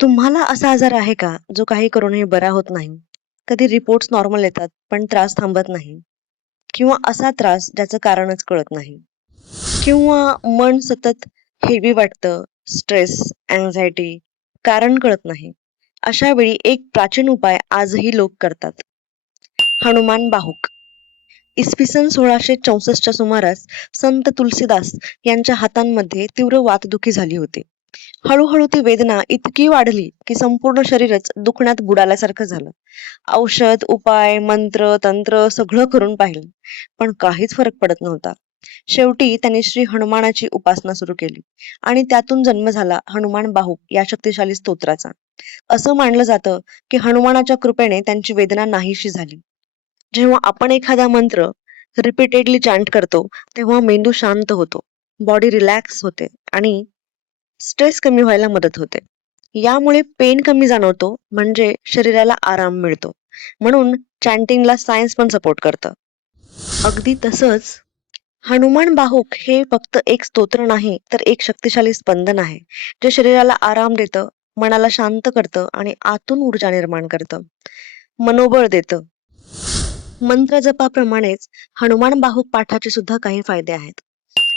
तुम्हाला असा आजार आहे का, जो काही करूनही बरा होत नाही? कधी रिपोर्ट्स नॉर्मल येतात, पण त्रास थांबत नाही. किंवा असा त्रास ज्याचं कारणच कळत नाही. किंवा मन सतत हेवी वाटतं, स्ट्रेस, अँक्झायटी, कारण कळत नाही. अशा वेळी एक प्राचीन उपाय आजही लोक करतात. हनुमान बाहुक. इसवी सन 1664च्या सुमारास संत तुलसीदास यांच्या हातांमध्ये तीव्र वातदुखी झाली होती. हळूहळू ती वेदना इतकी वाढली की संपूर्ण शरीरच दुखण्यात बुडाल्यासारखं झालं. औषध, उपाय, मंत्र, तंत्र सगळं करून पाहिलं, पण काहीच फरक पडत नव्हता. शेवटी त्यांनी श्री हनुमानाची उपासना सुरू केली आणि त्यातून जन्म झाला हनुमान बाहुक या शक्तिशाली स्तोत्राचा. असं मानलं जातं की हनुमानाच्या कृपेने त्यांची वेदना नाहीशी झाली. जेव्हा आपण एखादा मंत्र रिपीटेडली चॅन्ट करतो, तेव्हा मेंदू शांत होतो, बॉडी रिलॅक्स होते आणि स्ट्रेस कमी व्हायला मदत होते. यामुळे पेन कमी जाणवतो, म्हणजे शरीराला आराम मिळतो. म्हणून चॅन्टिंगला सायन्स पण सपोर्ट करतं. अगदी तसंच हनुमान बाहुक हे फक्त एक स्तोत्र नाही, तर एक शक्तिशाली स्पंदन आहे, जे शरीराला आराम देतं, मनाला शांत करतं आणि आतून ऊर्जा निर्माण करतं, मनोबळ देतं. मंत्र जपाप्रमाणेच हनुमान बाहुक पाठाचे सुद्धा काही फायदे आहेत.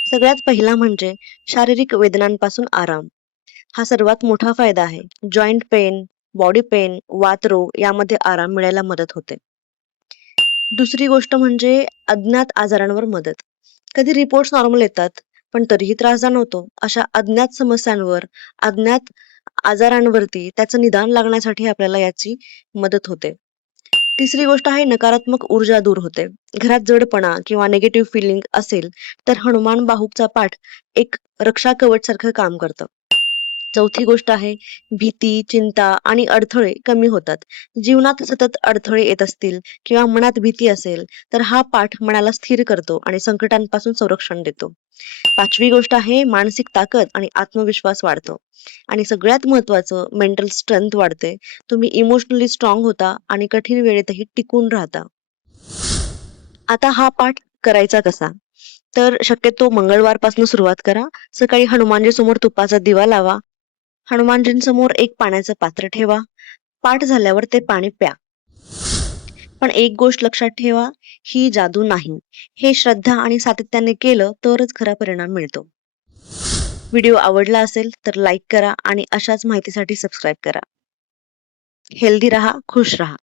सगळ्यात पहिला म्हणजे शारीरिक वेदनांपासून आराम. हा सर्वात मोठा फायदा आहे. जॉइंट पेन, बॉडी पेन, वातरोग यामध्ये आराम मिळायला मदत होते. दुसरी गोष्ट म्हणजे अज्ञात आजारांवर मदत. कधी रिपोर्ट्स नॉर्मल येतात, पण तरीही त्रास जाणवतो. अशा अज्ञात समस्यांवर, अज्ञात आजारांवरती त्याचं निदान लागण्यासाठी आपल्याला याची मदत होते. तिसरी गोष्ट आहे नकारात्मक ऊर्जा दूर होते. घरात जडपणा किंवा निगेटिव्ह फिलिंग असेल, तर हनुमान बाहुकचा पाठ एक रक्षा कवच सारखं काम करतं. चौथी गोष्ट आहे भीती, चिंता आणि अडथळे कमी होतात. जीवनात सतत अडथळे येत असतील किंवा मनात भीती असेल, तर हा पाठ मनाला स्थिर करतो आणि संकटांपासून संरक्षण देतो. पाचवी गोष्ट आहे मानसिक ताकद आणि आत्मविश्वास वाढतो. आणि सगळ्यात महत्वाचं मेंटल स्ट्रेंथ वाढते. तुम्ही इमोशनली स्ट्रॉंग होता आणि कठीण वेळेतही टिकून राहता. आता हा पाठ करायचा कसा? तर शक्यतो मंगळवारपासून सुरुवात करा. सकाळी हनुमानजी समोर तुपाचा दिवा लावा. हनुमानजींसमोर एक पाण्याचं पात्र ठेवा. पाठ झाल्यावर ते पाणी प्या. पण एक गोष्ट लक्षात ठेवा, ही जादू नाही. हे श्रद्धा आणि सातत्याने केलं तरच खरा परिणाम मिळतो. व्हिडिओ आवडला असेल तर लाईक करा आणि अशाच माहितीसाठी सबस्क्राईब करा. हेल्दी राहा, खुश राहा.